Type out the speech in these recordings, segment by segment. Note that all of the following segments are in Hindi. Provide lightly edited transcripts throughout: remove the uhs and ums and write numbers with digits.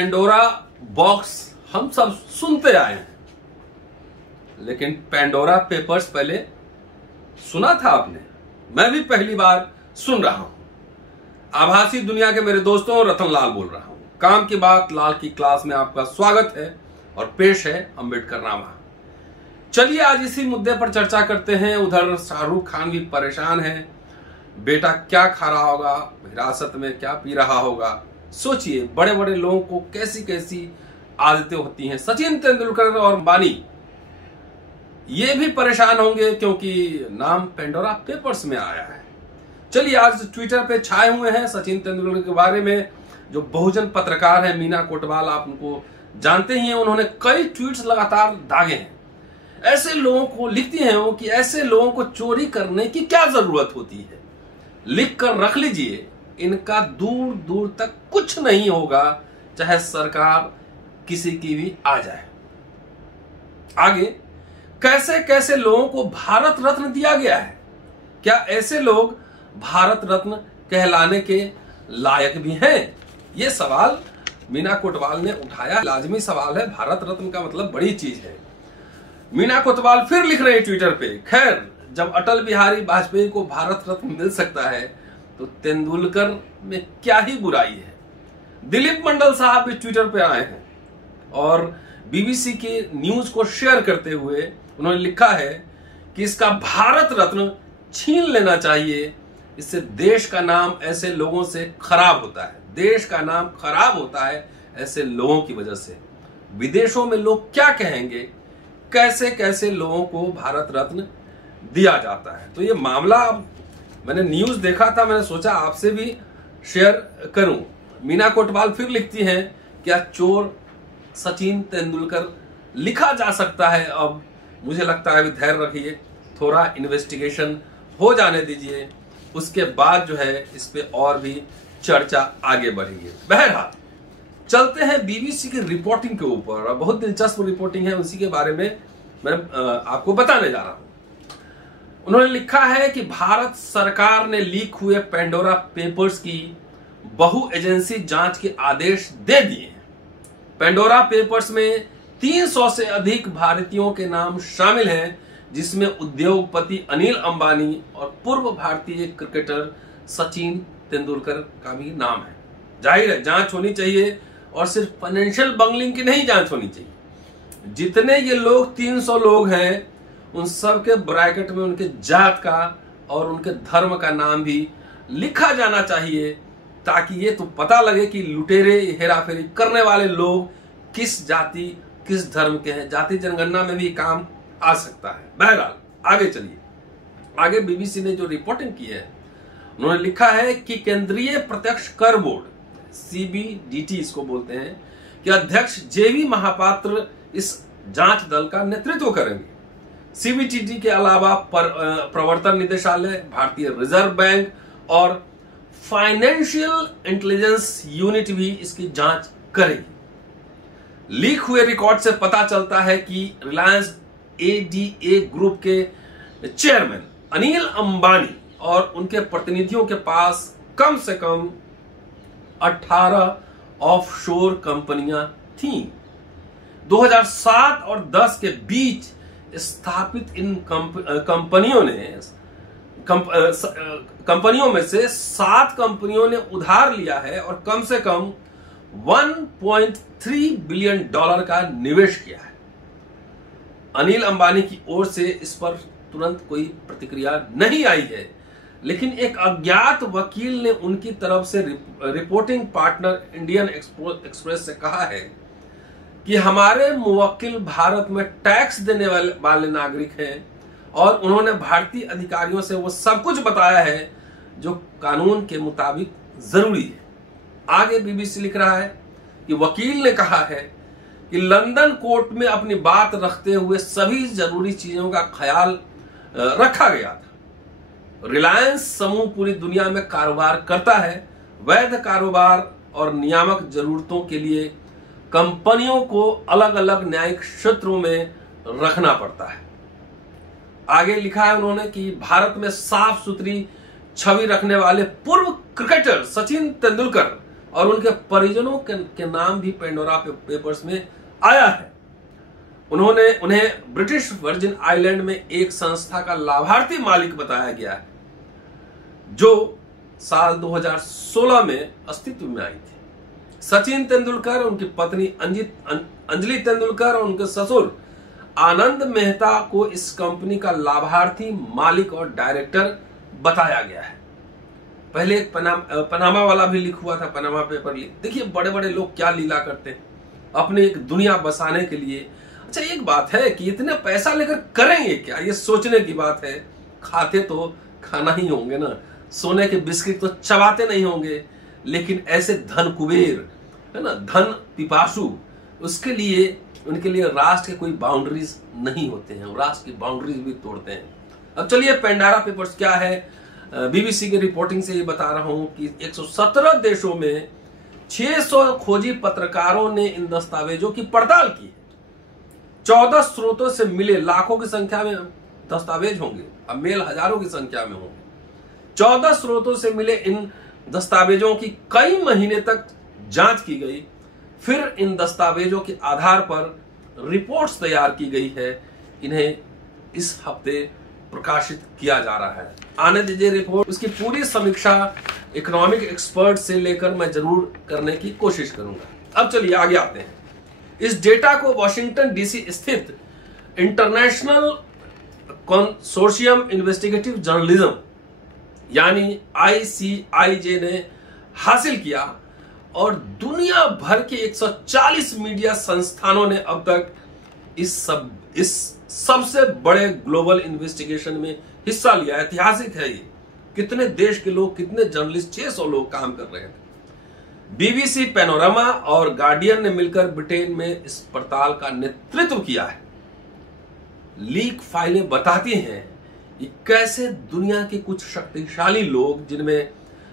पेंडोरा बॉक्स हम सब सुनते आए हैं, लेकिन पेंडोरा पेपर्स पहले सुना था आपने? मैं भी पहली बार सुन रहा हूं। आभासी दुनिया के मेरे दोस्तों, रतन लाल बोल रहा हूं। काम की बात लाल की क्लास में आपका स्वागत है और पेश है अम्बेडकर नामा। चलिए आज इसी मुद्दे पर चर्चा करते हैं। उधर शाहरुख खान भी परेशान है, बेटा क्या खा रहा होगा, हिरासत में क्या पी रहा होगा। सोचिए बड़े बड़े लोगों को कैसी कैसी आदतें होती हैं। सचिन तेंदुलकर और अंबानी ये भी परेशान होंगे क्योंकि नाम पेंडोरा पेपर्स में आया है। चलिए आज ट्विटर पे छाए हुए हैं सचिन तेंदुलकर के बारे में, जो बहुजन पत्रकार है मीना कोटवाल, आप उनको जानते ही हैं। उन्होंने कई ट्वीट्स लगातार दागे हैं। ऐसे लोगों को लिखती हैं वो कि ऐसे लोगों को चोरी करने की क्या जरूरत होती है, लिख कर रख लीजिए, इनका दूर दूर तक कुछ नहीं होगा, चाहे सरकार किसी की भी आ जाए। आगे कैसे कैसे लोगों को भारत रत्न दिया गया है, क्या ऐसे लोग भारत रत्न कहलाने के लायक भी हैं? यह सवाल मीना कोटवाल ने उठाया। लाजमी सवाल है, भारत रत्न का मतलब बड़ी चीज है। मीना कोतवाल फिर लिख रहे हैं ट्विटर पे, खैर जब अटल बिहारी वाजपेयी को भारत रत्न मिल सकता है तो तेंदुलकर में क्या ही बुराई है। दिलीप मंडल साहब भी ट्विटर पे आए हैं और बीबीसी के न्यूज को शेयर करते हुए उन्होंने लिखा है कि इसका भारत रत्न छीन लेना चाहिए, इससे देश का नाम ऐसे लोगों से खराब होता है। देश का नाम खराब होता है ऐसे लोगों की वजह से। विदेशों में लोग क्या कहेंगे, कैसे कैसे लोगों को भारत रत्न दिया जाता है। तो ये मामला मैंने न्यूज देखा था, मैंने सोचा आपसे भी शेयर करूं। मीना कोटवाल फिर लिखती हैं, क्या चोर सचिन तेंदुलकर लिखा जा सकता है? अब मुझे लगता है अभी धैर्य रखिए, थोड़ा इन्वेस्टिगेशन हो जाने दीजिए, उसके बाद जो है इस पे और भी चर्चा आगे बढ़ेगी। बहरहाल चलते हैं बीबीसी की रिपोर्टिंग के ऊपर, और बहुत दिलचस्प रिपोर्टिंग है, उसी के बारे में मैं आपको बताने जा रहा हूं। उन्होंने लिखा है कि भारत सरकार ने लीक हुए पेंडोरा पेपर्स की बहु एजेंसी जांच के आदेश दे दिए हैं। पेंडोरा पेपर्स में 300 से अधिक भारतीयों के नाम शामिल हैं, जिसमें उद्योगपति अनिल अंबानी और पूर्व भारतीय क्रिकेटर सचिन तेंदुलकर का भी नाम है। जाहिर है जांच होनी चाहिए, और सिर्फ फाइनेंशियल बंगलिंग की नहीं जांच होनी चाहिए। जितने ये लोग 300 लोग हैं, उन सब के ब्रैकेट में उनके जात का और उनके धर्म का नाम भी लिखा जाना चाहिए, ताकि ये तो पता लगे कि लुटेरे हेराफेरी करने वाले लोग किस जाति किस धर्म के हैं। जाति जनगणना में भी काम आ सकता है। बहरहाल आगे चलिए। आगे बीबीसी ने जो रिपोर्टिंग की है, उन्होंने लिखा है कि केंद्रीय प्रत्यक्ष कर बोर्ड सीबीडीटी इसको बोलते हैं, कि अध्यक्ष जेबी महापात्र इस जांच दल का नेतृत्व करेंगे। सीबीडीटी के अलावा प्रवर्तन निदेशालय, भारतीय रिजर्व बैंक और फाइनेंशियल इंटेलिजेंस यूनिट भी इसकी जांच करेगी। लीक हुए रिकॉर्ड से पता चलता है कि रिलायंस एडीए ग्रुप के चेयरमैन अनिल अंबानी और उनके प्रतिनिधियों के पास कम से कम 18 ऑफशोर कंपनियां थीं। 2007 और 10 के बीच स्थापित इन कंपनियों में से 7 कंपनियों ने उधार लिया है और कम से कम $1.3 बिलियन का निवेश किया है। अनिल अंबानी की ओर से इस पर तुरंत कोई प्रतिक्रिया नहीं आई है, लेकिन एक अज्ञात वकील ने उनकी तरफ से रिपोर्टिंग पार्टनर इंडियन एक्सप्रेस से कहा है कि हमारे मुवक्किल भारत में टैक्स देने वाले नागरिक हैं और उन्होंने भारतीय अधिकारियों से वो सब कुछ बताया है जो कानून के मुताबिक जरूरी है। आगे बीबीसी लिख रहा है कि वकील ने कहा है कि लंदन कोर्ट में अपनी बात रखते हुए सभी जरूरी चीजों का ख्याल रखा गया था। रिलायंस समूह पूरी दुनिया में कारोबार करता है। वैध कारोबार और नियामक जरूरतों के लिए कंपनियों को अलग अलग न्यायिक क्षेत्रों में रखना पड़ता है। आगे लिखा है उन्होंने कि भारत में साफ सुथरी छवि रखने वाले पूर्व क्रिकेटर सचिन तेंदुलकर और उनके परिजनों के नाम भी पेंडोरा पेपर्स में आया है। उन्हें ब्रिटिश वर्जिन आइलैंड में एक संस्था का लाभार्थी मालिक बताया गया है जो साल 2016 में अस्तित्व में आई थी। सचिन तेंदुलकर, उनकी पत्नी अंजलि तेंदुलकर और उनके ससुर आनंद मेहता को इस कंपनी का लाभार्थी मालिक और डायरेक्टर बताया गया है। पहले एक पनामा वाला भी लीक हुआ था, पनामा पेपर लीक। देखिए बड़े बड़े लोग क्या लीला करते हैं अपने एक दुनिया बसाने के लिए। अच्छा, एक बात है कि इतने पैसा लेकर करेंगे क्या, ये सोचने की बात है। खाते तो खाना ही होंगे ना, सोने के बिस्किट तो चबाते नहीं होंगे, लेकिन ऐसे धन कुबेर है ना, धन पिपासु, उसके लिए उनके लिए राष्ट्र के कोई बाउंड्रीज नहीं होते हैं, राष्ट्र की बाउंड्रीज भी तोड़ते हैं। अब चलिए पेंडोरा पेपर्स क्या है। बीबीसी की रिपोर्टिंग से ये बता रहा हूं कि 117 देशों में 600 खोजी पत्रकारों ने इन दस्तावेजों की पड़ताल की है। 14 स्रोतों से मिले लाखों की संख्या में दस्तावेज होंगे, अब मेल हजारों की संख्या में होंगे। 14 स्रोतों से मिले इन दस्तावेजों की कई महीने तक जांच की गई, फिर इन दस्तावेजों के आधार पर रिपोर्ट्स तैयार की गई है। इन्हें इस हफ्ते प्रकाशित किया जा रहा है। आने दीजिए रिपोर्ट, उसकी पूरी समीक्षा इकोनॉमिक एक्सपर्ट से लेकर मैं जरूर करने की कोशिश करूंगा। अब चलिए आगे आते हैं। इस डेटा को वॉशिंगटन डीसी स्थित इंटरनेशनल कंसोर्शियम इन्वेस्टिगेटिव जर्नलिज्म यानी ICIJ ने हासिल किया और दुनिया भर के 140 मीडिया संस्थानों ने अब तक इस सबसे बड़े ग्लोबल इन्वेस्टिगेशन में हिस्सा लिया। ऐतिहासिक है ये। कितने देश के लोग, कितने जर्नलिस्ट, 600 लोग काम कर रहे थे। बीबीसी, पैनोरामा और गार्डियन ने मिलकर ब्रिटेन में इस पड़ताल का नेतृत्व किया है। लीक फाइलें बताती हैं कि कैसे दुनिया के कुछ शक्तिशाली लोग, जिनमें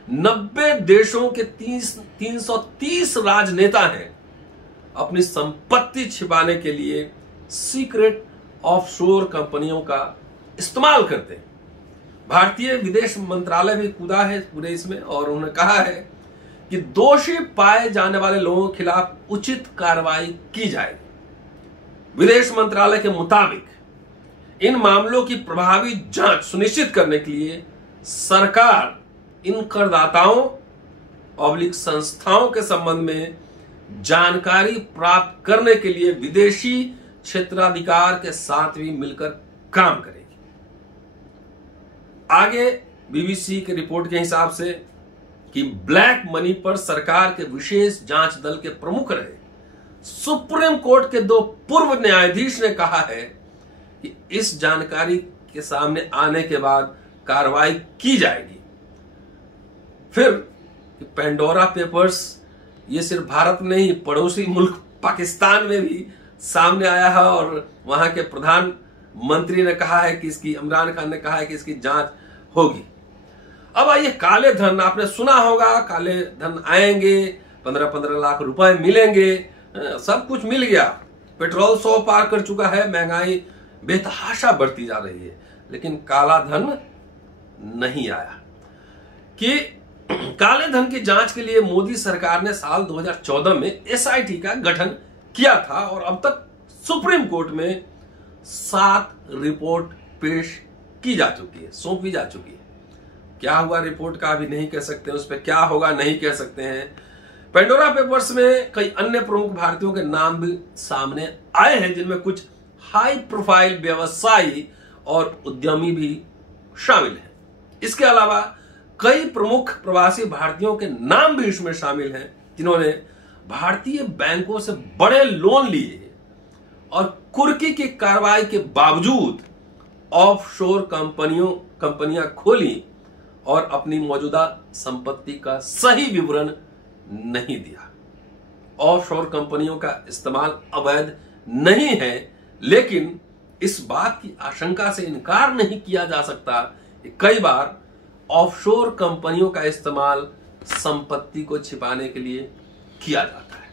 90 देशों के 330 राजनेता हैं, अपनी संपत्ति छिपाने के लिए सीक्रेट ऑफशोर कंपनियों का इस्तेमाल करते हैं। भारतीय विदेश मंत्रालय भी कूदा है पूरे इसमें और उन्होंने कहा है कि दोषी पाए जाने वाले लोगों के खिलाफ उचित कार्रवाई की जाएगी। विदेश मंत्रालय के मुताबिक इन मामलों की प्रभावी जांच सुनिश्चित करने के लिए सरकार इन करदाताओं संस्थाओं के संबंध में जानकारी प्राप्त करने के लिए विदेशी क्षेत्राधिकार के साथ भी मिलकर काम करेगी। आगे बीबीसी के रिपोर्ट के हिसाब से कि ब्लैक मनी पर सरकार के विशेष जांच दल के प्रमुख रहे सुप्रीम कोर्ट के 2 पूर्व न्यायाधीश ने कहा है कि इस जानकारी के सामने आने के बाद कार्रवाई की जाएगी। फिर पेंडोरा पेपर्स ये सिर्फ भारत में ही, पड़ोसी मुल्क पाकिस्तान में भी सामने आया है और वहां के प्रधानमंत्री ने कहा है कि इसकी, इमरान खान ने कहा है कि इसकी जांच होगी। अब आइए काले धन, आपने सुना होगा काले धन आएंगे, 15-15 लाख रुपए मिलेंगे, सब कुछ मिल गया। पेट्रोल 100 पार कर चुका है, महंगाई बेतहाशा बढ़ती जा रही है, लेकिन काला धन नहीं आया। कि काले धन की जांच के लिए मोदी सरकार ने साल 2014 में SIT का गठन किया था और अब तक सुप्रीम कोर्ट में 7 रिपोर्ट पेश की जा चुकी है, सौंपी जा चुकी है। क्या हुआ रिपोर्ट का अभी नहीं कह सकते, उस पर क्या होगा नहीं कह सकते हैं। पेंडोरा पेपर्स में कई अन्य प्रमुख भारतीयों के नाम भी सामने आए हैं, जिनमें कुछ हाई प्रोफाइल व्यवसायी और उद्यमी भी शामिल हैं। इसके अलावा कई प्रमुख प्रवासी भारतीयों के नाम भी इसमें शामिल हैं, जिन्होंने भारतीय बैंकों से बड़े लोन लिए और कुर्की की कार्रवाई के बावजूद ऑफशोर कंपनियां खोली और अपनी मौजूदा संपत्ति का सही विवरण नहीं दिया। ऑफशोर कंपनियों का इस्तेमाल अवैध नहीं है, लेकिन इस बात की आशंका से इनकार नहीं किया जा सकता कि कई बार ऑफशोर कंपनियों का इस्तेमाल संपत्ति को छिपाने के लिए किया जाता है।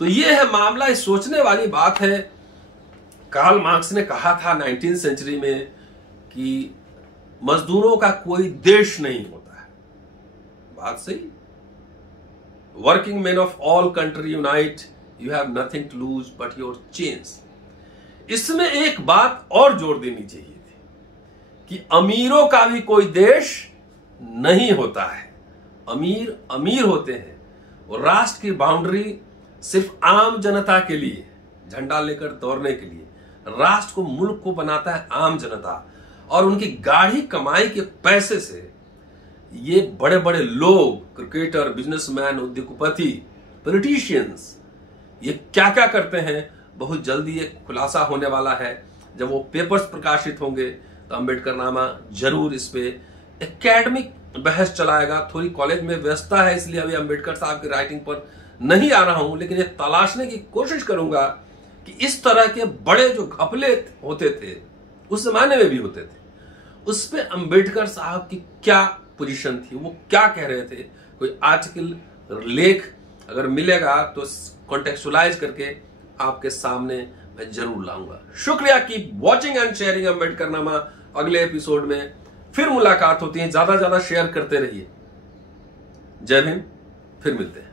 तो यह है मामला। इस सोचने वाली बात है। कार्ल मार्क्स ने कहा था 19वीं सेंचुरी में कि मजदूरों का कोई देश नहीं होता है। बात सही। Working man of all country unite, you have nothing to lose but your change. इसमें एक बात और जोड़ देनी चाहिए थी कि अमीरों का भी कोई देश नहीं होता है। अमीर अमीर होते हैं और राष्ट्र की बाउंड्री सिर्फ आम जनता के लिए, झंडा लेकर दौड़ने के लिए। राष्ट्र को, मुल्क को बनाता है आम जनता, और उनकी गाढ़ी कमाई के पैसे से ये बड़े बड़े लोग, क्रिकेटर, बिजनेसमैन, उद्योगपति, पॉलिटिशियंस, ये क्या क्या करते हैं, बहुत जल्दी ये खुलासा होने वाला है। जब वो पेपर्स प्रकाशित होंगे तो अंबेडकर नामा जरूर इस पे एकेडमिक बहस चलाएगा। थोड़ी कॉलेज में व्यस्तता है, इसलिए अभी अंबेडकर साहब की राइटिंग पर नहीं आ रहा हूं, लेकिन ये तलाशने की कोशिश करूंगा कि इस तरह के बड़े जो घपले होते थे, उस जमाने में भी होते थे, उस पे अंबेडकर साहब की क्या पोजीशन थी, वो क्या कह रहे थे। कोई आर्टिकल, लेख अगर मिलेगा तो कॉन्टेक्चुअलाइज करके आपके सामने मैं जरूर लाऊंगा। शुक्रिया, keep watching and sharing Ambedkar नामा। अगले एपिसोड में फिर मुलाकात होती है, ज्यादा ज्यादा शेयर करते रहिए। जय हिंद, फिर मिलते हैं।